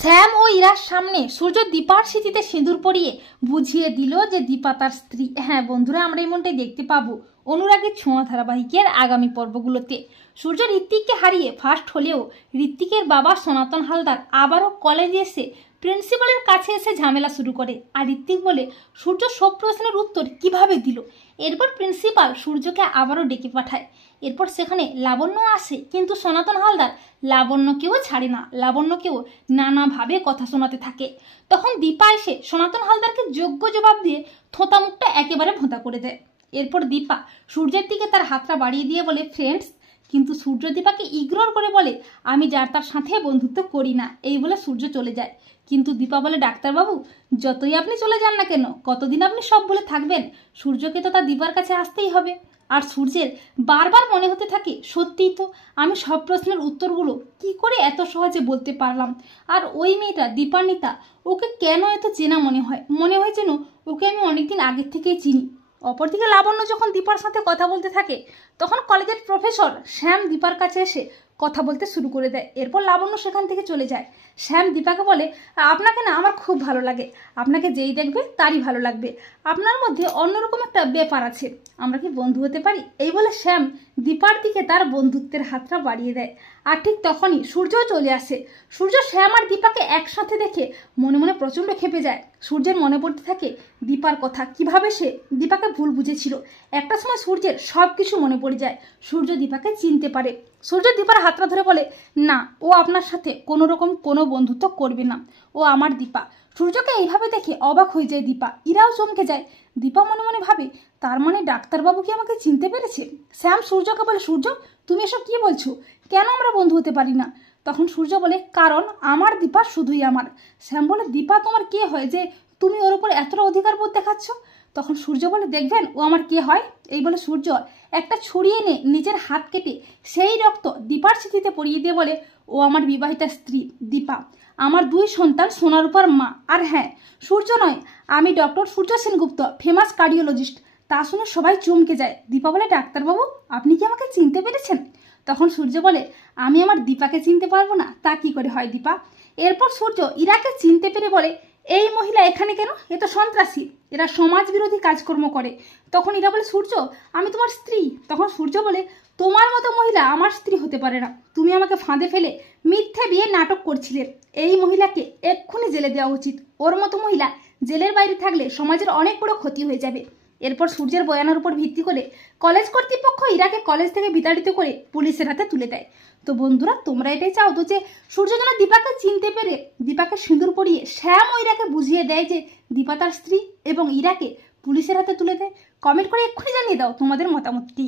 শ্যাম ও ইরার সামনে সূর্য দীপার স্মৃতিতে সিঁদুর পরিয়ে বুঝিয়ে দিল যে দীপা তার স্ত্রী। হ্যাঁ বন্ধুরা, আমরা এমনটাই দেখতে পাবো অনুরাগের ছোঁয়া ধারাবাহিকের আগামী পর্বগুলোতে। সূর্য ঋত্বিককে হারিয়ে ফার্স্ট হলেও ঋত্বিকের বাবা সনাতন হালদার আবারও কলেজে এসে প্রিন্সিপালের কাছে এসে ঝামেলা শুরু করে। আর ঋত্বিক বলে সূর্য সব প্রশ্নের উত্তর কিভাবে দিল। এরপর প্রিন্সিপাল সূর্যকে আবারও ডেকে পাঠায়। এরপর সেখানে লাবণ্য আসে, কিন্তু সনাতন হালদার লাবণ্যকেও ছাড়ে না, লাবণ্যকেও নানাভাবে কথা শোনাতে থাকে। তখন দীপা এসে সনাতন হালদারকে যোগ্য জবাব দিয়ে থোঁতা মুখটা একেবারে ভোঁতা করে দেয়। এরপর দীপা সূর্যের দিকে তার হাতটা বাড়িয়ে দিয়ে বলে ফ্রেন্ডস, কিন্তু সূর্য দীপাকে ইগনোর করে বলে আমি যার তার সাথে বন্ধুত্ব করি না। এই বলে সূর্য চলে যায়। কিন্তু দীপা বলে ডাক্তারবাবু, যতই আপনি চলে যান না কেন, কতদিন আপনি সব বলে থাকবেন? সূর্যকে তো তার দীপার কাছে আসতেই হবে। আর সূর্যের বারবার মনে হতে থাকে সত্যিই তো আমি সব প্রশ্নের উত্তরগুলো কি করে এত সহজে বলতে পারলাম। আর ওই মেয়েটা দীপান্বিতা, ওকে কেন এত চেনা মনে হয় যেন ওকে আমি অনেকদিন আগের থেকেই চিনি। অপরদিকে লাবণ্য যখন দীপার সাথে কথা বলতে থাকে, তখন কলেজের প্রফেসর শ্যাম দীপার কাছে এসে কথা বলতে শুরু করে দেয়। এরপর লাবণ্য সেখান থেকে চলে যায়। শ্যাম দীপাকে বলে আপনাকে না আমার খুব ভালো লাগে, আপনাকে যেই দেখবে তারই ভালো লাগবে, আপনার মধ্যে অন্যরকম একটা ব্যাপার আছে, আমরা কি বন্ধু হতে পারি? এই বলে শ্যাম দীপার দিকে তার বন্ধুত্বের হাতটা বাড়িয়ে দেয়। আর ঠিক তখনই সূর্যও চলে আসে। সূর্য শ্যাম আর দীপাকে একসাথে দেখে মনে মনে প্রচণ্ড ক্ষেপে যায়। সূর্যের মনে পড়তে থাকে দীপার কথা, কিভাবে সে দীপাকে ভুল বুঝেছিল। একটা সময় সূর্যের সব কিছু মনে পড়ে যায়। সূর্য দীপাকে চিনতে পারে। সূর্য দীপার হাতটা ধরে বলে না, ও আপনার সাথে কোনো রকম কোনো বন্ধুত্ব করবে না, ও আমার দীপা। সূর্যকে এইভাবে দেখে অবাক হয়ে যায় দীপা, ইরাও চমকে যায়। দীপা মনে মনে ভাবে তার মানে ডাক্তারবাবু কি আমাকে চিনতে পেরেছে। শ্যাম সূর্যকে বলে সূর্য, তুমি এসব কি বলছো? কেন আমরা বন্ধু হতে পারি না? তখন সূর্য বলে কারণ আমার দীপা শুধুই আমার। শ্যাম বলে দীপা তোমার কে হয় যে তুমি ওর উপর এতটা অধিকার বোধ দেখাচ্ছ? তখন সূর্য বলে দেখবেন ও আমার কে হয়। এই বলে সূর্য একটা ছুরি এনে নিজের হাত কেটে সেই রক্ত দীপার স্মৃতিতে পরিয়ে দিয়ে বলে ও আমার বিবাহিতা স্ত্রী দীপা, আমার 2 সন্তান সোনার উপর মা। আর হ্যাঁ, সূর্য নয়, আমি ডক্টর সূর্য সেনগুপ্ত, ফেমাস কার্ডিওলজিস্ট। তা শুনে সবাই চমকে যায়। দীপা বলে ডাক্তারবাবু, আপনি কি আমাকে চিনতে পেরেছেন? তখন সূর্য বলে আমি আমার দীপাকে চিনতে পারবো না, তা কি করে হয় দীপা? এরপর সূর্য ইরাকে চিনতে পেরে বলে এই মহিলা এখানে কেন? এ তো সন্ত্রাসী, এরা সমাজ বিরোধী কাজকর্ম করে। তখন ইরা বলে সূর্য, আমি তোমার স্ত্রী। তখন সূর্য বলে তোমার মতো মহিলা আমার স্ত্রী হতে পারে না, তুমি আমাকে ফাঁদে ফেলে মিথ্যে বিয়ে নাটক করছিলে। এই মহিলাকে এক্ষুনি জেলে দেওয়া উচিত, ওর মতো মহিলা জেলের বাইরে থাকলে সমাজের অনেক বড় ক্ষতি হয়ে যাবে। এরপর সূর্যের বয়ানের উপর ভিত্তি করে কলেজ কর্তৃপক্ষ ইরাকে কলেজ থেকে বিতাড়িত করে পুলিশের হাতে তুলে দেয়। তো বন্ধুরা, তোমরা এটাই চাও তো যে সূর্য যেন দীপাকে চিনতে পেরে দীপাকে সিঁদুর পরিয়ে শ্যাম ও ইরাকে বুঝিয়ে দেয় যে দীপা তার স্ত্রী এবং ইরাকে পুলিশের হাতে তুলে দেয়? কমেন্ট করে এক্ষুনি জানিয়ে দাও তোমাদের মতামতটি।